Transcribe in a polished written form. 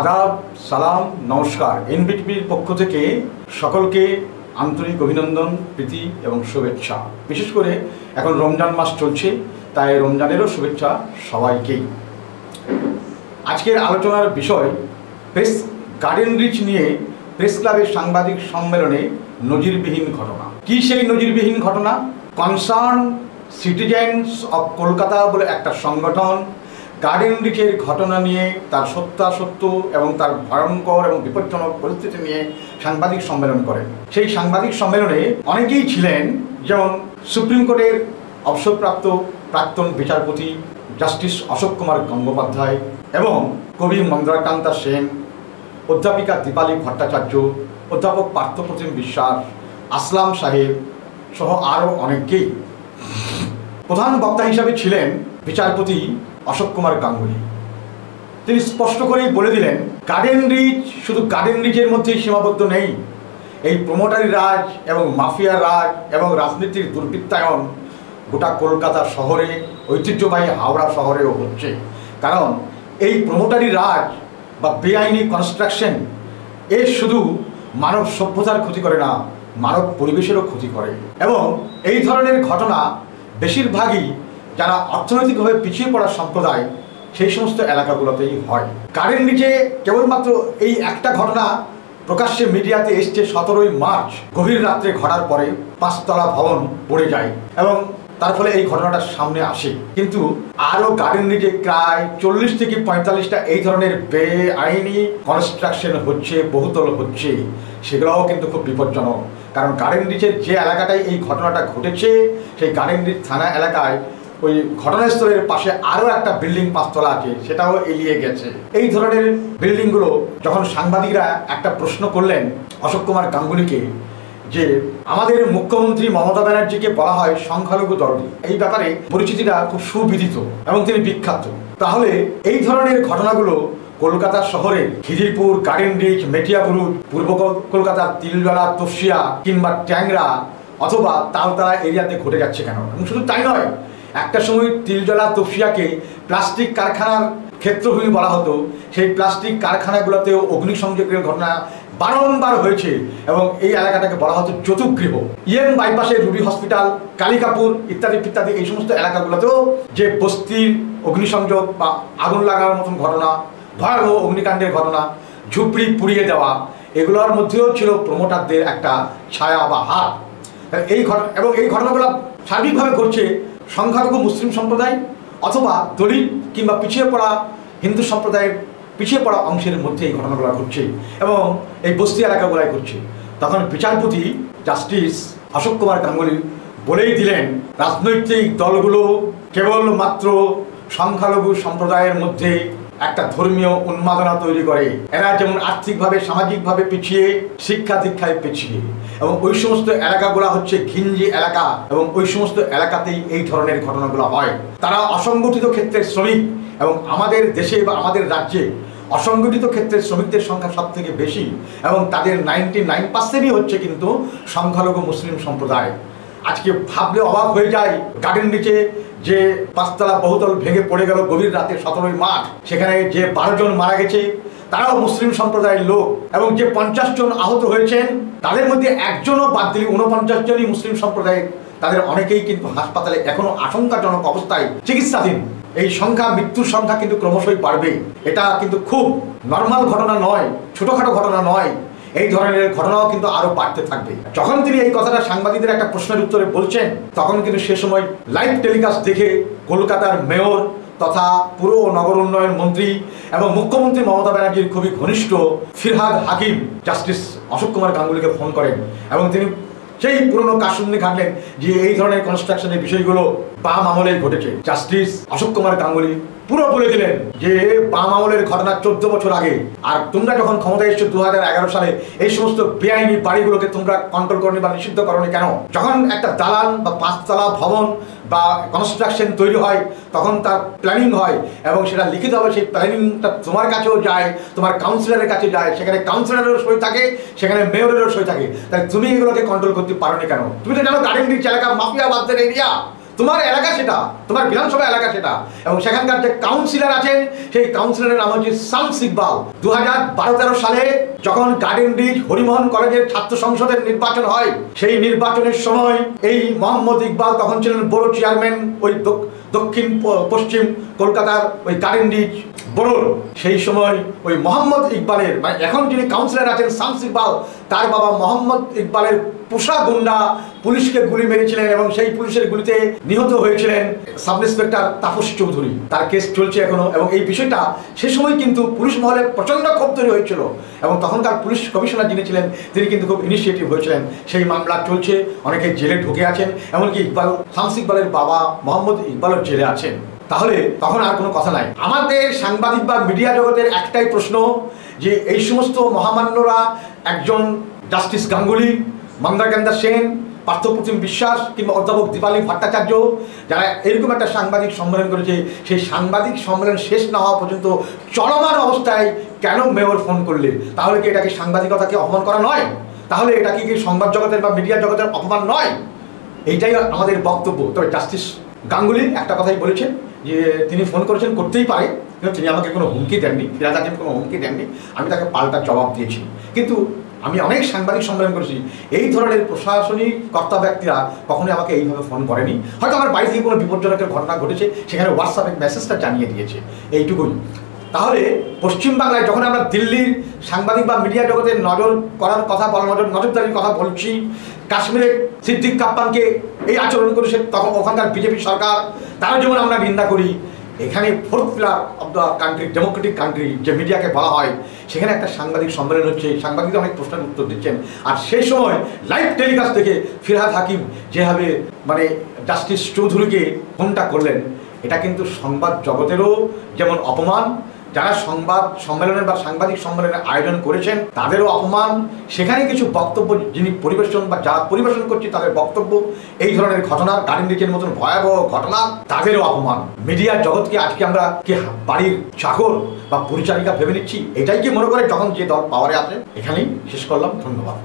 আদাব, সালাম, নমস্কার। এনবিটিভির পক্ষ থেকে সকলকে আন্তরিক অভিনন্দন, প্রীতি এবং শুভেচ্ছা। বিশেষ করে এখন রমজান মাস চলছে, তাই রমজানেরও শুভেচ্ছা সবাইকেই। আজকের আলোচনার বিষয় প্রেস গার্ডেন রিচ নিয়ে প্রেস ক্লাবের সাংবাদিক সম্মেলনে নজিরবিহীন ঘটনা। কি সেই নজিরবিহীন ঘটনা? কনসার্ন সিটিজেন্স অফ কলকাতা বলে একটা সংগঠন গার্ডেন রিচের ঘটনা নিয়ে তার সত্যাসত্য এবং তার ভয়ঙ্কর এবং বিপজ্জনক পরিস্থিতি নিয়ে সাংবাদিক সম্মেলন করেন। সেই সাংবাদিক সম্মেলনে অনেকেই ছিলেন, যেমন সুপ্রিম কোর্টের অবসরপ্রাপ্ত প্রাক্তন বিচারপতি জাস্টিস অশোক কুমার গঙ্গোপাধ্যায় এবং কবি মন্দারকান্তা সেন, অধ্যাপিকা দীপালি ভট্টাচার্য, অধ্যাপক পার্থপ্রতিম বিশ্বাস, আসলাম সাহেব সহ আরও অনেকেই। প্রধান বক্তা হিসাবে ছিলেন বিচারপতি অশোক কুমার গাঙ্গুলি। তিনি স্পষ্ট করেই বলে দিলেন, গার্ডেন রিচ শুধু গার্ডেন রিচের মধ্যেই সীমাবদ্ধ নেই। এই প্রমোটারি রাজ এবং মাফিয়া রাজ এবং রাজনীতির দুর্বৃত্তায়ন গোটা কলকাতা শহরে, ঐতিহ্যবাহী হাওড়া শহরেও হচ্ছে। কারণ এই প্রমোটারি রাজ বা বেআইনি কনস্ট্রাকশন শুধু মানব সভ্যতার ক্ষতি করে না, মানব পরিবেশেরও ক্ষতি করে। এবং এই ধরনের ঘটনা বেশিরভাগই যারা অর্থনৈতিকভাবে পিছিয়ে পড়া সম্প্রদায়, সেই সমস্ত এলাকাগুলোতেই হয়। গার্ডেন রিচে কেবলমাত্র এই একটা ঘটনা প্রকাশ্যে মিডিয়াতে এসছে 17ই মার্চ গভীর রাত্রে ঘটার পরে 5তলা ভবন পড়ে যায় এবং তার ফলে এই ঘটনাটা সামনে আসে। কিন্তু আরও গার্ডেন রিচে প্রায় 40 থেকে 45টা এই ধরনের বেআইনি কনস্ট্রাকশন হচ্ছে, বহুতল হচ্ছে। সেগুলোও কিন্তু খুব বিপজ্জনক। কারণ গার্ডেন রিচের যে এলাকাটায় এই ঘটনাটা ঘটেছে, সেই গার্ডেন রিচ থানা এলাকায় ওই ঘটনাস্থলের পাশে আরও একটা বিল্ডিং 5তলা আছে, সেটাও এলিয়ে গেছে। এই ধরনের বিল্ডিংগুলো যখন সাংবাদিকরা একটা প্রশ্ন করলেন অশোক কুমার গাঙ্গুলিকে যে আমাদের মুখ্যমন্ত্রী মমতা ব্যানার্জিকে বলা হয় সংখ্যালঘু দরদি, এই ব্যাপারে পরিচিতিটা খুব সুবিদিত এবং তিনি বিখ্যাত। তাহলে এই ধরনের ঘটনাগুলো কলকাতা শহরের খিদিরপুর, গার্ডেন রিচ, মেটিয়াবুরুজ, পূর্ব কলকাতার তিলজলা, তফসিয়া কিংবা ট্যাংরা অথবা তালতলা এরিয়াতে ঘটে যাচ্ছে কেন? এবং শুধু তাই নয়, একটা সময় তিলজলা, তফসিয়াকে প্লাস্টিক কারখানার ক্ষেত্রভূমি বলা হতো। সেই প্লাস্টিক কারখানাগুলোতেও অগ্নিসংযোগের ঘটনা বারংবার হয়েছে এবং এই এলাকাটাকে বলা হতো যতুগৃহ। ইএম বাইপাসে রুবি হসপিটাল, কালিকাপুর ইত্যাদি ইত্যাদি এই সমস্ত এলাকাগুলোতেও যে বস্তির অগ্নিসংযোগ বা আগুন লাগানোর মতন ঘটনা, ভয়াবহ অগ্নিকাণ্ডের ঘটনা, ঝুপড়ি পুড়িয়ে দেওয়া, এগুলোর মধ্যেও ছিল প্রমোটারদের একটা ছায়া বা হাত। এই এবং এই ঘটনাগুলো সার্বিকভাবে ঘটছে সংখ্যালঘু মুসলিম সম্প্রদায় অথবা দলিত কিংবা পিছিয়ে পড়া হিন্দু সম্প্রদায়ের পিছিয়ে পড়া অংশের মধ্যে এই ঘটনাগুলো ঘটছে এবং এই বস্তি এলাকাগুলোয় ঘটছে। তখন বিচারপতি জাস্টিস অশোক কুমার গাঙ্গুলি বলেই দিলেন, রাজনৈতিক দলগুলো কেবলমাত্র সংখ্যালঘু সম্প্রদায়ের মধ্যে একটা ধর্মীয় উন্মাদনা তৈরি করে। এরা যেমন আর্থিকভাবে, সামাজিকভাবে পিছিয়ে, শিক্ষা দীক্ষায় পিছিয়ে, এবং ওই সমস্ত এলাকাগুলো হচ্ছে ঘিঞ্জি এলাকা এবং ওই সমস্ত এলাকাতেই এই ধরনের ঘটনাগুলো হয়। তারা অসংগঠিত ক্ষেত্রের শ্রমিক এবং আমাদের দেশে বা আমাদের রাজ্যে অসংগঠিত ক্ষেত্রের শ্রমিকদের সংখ্যা সব থেকে বেশি এবং তাদের 99% হচ্ছে কিন্তু সংখ্যালঘু মুসলিম সম্প্রদায়। আজকে ভাবলে অবাক হয়ে যায়, গার্ডেন রিচে যে 5তলা বহুতল ভেঙে পড়ে গেল গভীর রাতে 17ই মার্চ, সেখানে যে 12 জন মারা গেছে তারাও মুসলিম সম্প্রদায়ের লোক এবং যে 50 জন আহত হয়েছেন তাদের মধ্যে একজনও বাদ দিলে 49 জনই মুসলিম সম্প্রদায়ের। তাদের অনেকেই কিন্তু হাসপাতালে এখনো আশঙ্কাজনক অবস্থায় চিকিৎসাধীন। এই সংখ্যা, মৃত্যুর সংখ্যা কিন্তু ক্রমশই বাড়বে। এটা কিন্তু খুব নর্মাল ঘটনা নয়, ছোটখাটো ঘটনা নয়। এই ধরনের ঘটনাও কিন্তু আরো বাড়তে থাকবে। যখন তিনি এই কথাটা সাংবাদিকদের একটা প্রশ্নের উত্তরে বলছেন, তখন কিন্তু সে সময় লাইভ টেলিকাস্ট দেখে কলকাতার মেয়র তথা পুর ও নগর উন্নয়ন মন্ত্রী এবং মুখ্যমন্ত্রী মমতা ব্যানার্জির খুবই ঘনিষ্ঠ ফিরহাদ হাকিম জাস্টিস অশোক কুমার গাঙ্গুলিকে ফোন করেন এবং তিনি সেই পুরনো কাশুন্নি ঘাটলেন যে এই ধরনের কনস্ট্রাকশনের বিষয়গুলো বাম আমলেই ঘটেছে। জাস্টিস অশোক কুমার গাঙ্গুলি পুরো বলে দিলেন যে বাম আমলের ঘটনা 14 বছর আগে, আর তোমরা যখন ক্ষমতায় এসছো 2011 সালে, এই সমস্ত বেআইনি বাড়িগুলোকে তোমরা কন্ট্রোল করনি বা নিষিদ্ধ করনি কেন? যখন একটা দালান বা 5তলা ভবন বা কনস্ট্রাকশন তৈরি হয় তখন তার প্ল্যানিং হয় এবং সেটা লিখিত হবে। সেই প্ল্যানিংটা তোমার কাছেও যায়, তোমার কাউন্সিলরের কাছে যায়, সেখানে কাউন্সিলরেরও সই থাকে, সেখানে মেয়রেরও সই থাকে। তাই তুমি এগুলোকে কন্ট্রোল করতে পারোনি কেন? তুমি তো জানো গার্ডেন রিচ এলাকা মাফিয়াবাদদের এরিয়া, তোমার এলাকা সেটা, তোমার বিধানসভা এলাকা সেটা, এবং সেখানকার যে কাউন্সিলর আছেন সেই কাউন্সিলরের নাম হচ্ছে শামস ইকবাল। 2012-13 সালে যখন গার্ডেন ব্রিজ হরিমোহন কলেজের ছাত্র সংসদের নির্বাচন হয়, সেই নির্বাচনের সময় এই মোহাম্মদ ইকবাল তখন ছিলেন বড় চেয়ারম্যান ওই দক্ষিণ পশ্চিম কলকাতার ওই গার্ডেন ব্রিজ বড়। সেই সময় ওই মোহাম্মদ ইকবালের, মানে এখন যিনি কাউন্সিলর আছেন শামস ইকবাল, তার বাবা মোহাম্মদ ইকবালের পোষা গুন্ডা পুলিশকে গুলি মেরেছিলেন এবং সেই পুলিশের গুলিতে নিহত হয়েছিলেন সাব ইন্সপেক্টর তাপস চৌধুরী। তার কেস চলছে এখনো, এবং এই বিষয়টা সে সময় কিন্তু পুলিশ মহলে প্রচন্ড ক্ষোভ তৈরি হয়েছিল, এবং তখনকার পুলিশ কমিশনার যিনি ছিলেন তিনি কিন্তু খুব ইনিশিয়েটিভ হয়েছিলেন। সেই মামলা চলছে, অনেকে জেলে ঢুকে আছেন, এমনকি ইকবাল, শামস ইকবালের বাবা মোহাম্মদ ইকবালও জেলে আছেন। তাহলে তখন আর কোনো কথা নাই। আমাদের সাংবাদিক বা মিডিয়া জগতের একটাই প্রশ্ন যে এই সমস্ত মহামান্যরা, একজন জাস্টিস গাঙ্গুলি, মন্দারকেন্দা সেন, পার্থপ্রতিম বিশ্বাস কিংবা অধ্যাপক দীপালি ভট্টাচার্য, যারা এরকম একটা সাংবাদিক সম্মেলন করেছে, সেই সাংবাদিক সম্মেলন শেষ না হওয়া পর্যন্ত চলমান অবস্থায় কেন মেয়র ফোন করলে? তাহলে কি এটাকে সাংবাদিকতাকে অপমান করা নয়? তাহলে এটা কি সংবাদ জগতের বা মিডিয়া জগতের অপমান নয়? এইটাই আমাদের বক্তব্য। তবে জাস্টিস গাঙ্গুলি একটা কথাই বলেছেন যে তিনি ফোন করেছেন, করতেই পারে, কিন্তু তিনি আমাকে কোনো হুমকি দেননি, ফিরাজ হাকিম কোনো হুমকি দেননি, আমি তাকে পাল্টা জবাব দিয়েছি। কিন্তু আমি অনেক সাংবাদিক সম্মেলন করেছি, এই ধরনের প্রশাসনিক কর্তা ব্যক্তিরা কখনোই আমাকে এইভাবে ফোন করেনি। হয়তো আমার বাড়ি থেকে কোনো বিপজ্জনকের ঘটনা ঘটেছে, সেখানে হোয়াটসঅ্যাপে মেসেজটা জানিয়ে দিয়েছে, এইটুকুই। তাহলে পশ্চিমবাংলায় যখন আমরা দিল্লির সাংবাদিক বা মিডিয়া জগতে নজর করার কথা বলা, নজরদারির কথা বলছি, কাশ্মীরে সিদ্দিক কাপ্পানকে এই আচরণ করেছে, তখন ওখানকার বিজেপি সরকার, তারা যেমন আমরা নিন্দা করি, এখানে fourth pillar of the country, Democratic country যে মিডিয়াকে বলা হয়, সেখানে একটা সাংবাদিক সম্মেলন হচ্ছে, সাংবাদিকরা অনেক প্রশ্নের উত্তর দিচ্ছেন, আর সেই সময় লাইভ টেলিকাস্ট থেকে ফিরহাদ হাকিম যেভাবে মানে জাস্টিস চৌধুরীকে ফোনটা করলেন, এটা কিন্তু সংবাদ জগতেরও যেমন অপমান, যারা সংবাদ সম্মেলনের বা সাংবাদিক সম্মেলনের আয়োজন করেছেন তাদেরও অপমান, সেখানে কিছু বক্তব্য যিনি পরিবেশন বা যারা পরিবেশন করছে তাদের বক্তব্য, এই ধরনের ঘটনা, গার্ডেন ব্রিজের মতন ভয়াবহ ঘটনা, তাদেরও অপমান। মিডিয়ার জগৎকে আজকে আমরা কি বাড়ির চাকর বা পরিচারিকা ভেবে নিচ্ছি? এটাই কি মনে করে যখন যে দল পাওয়ারে আছে? এখানেই শেষ করলাম, ধন্যবাদ।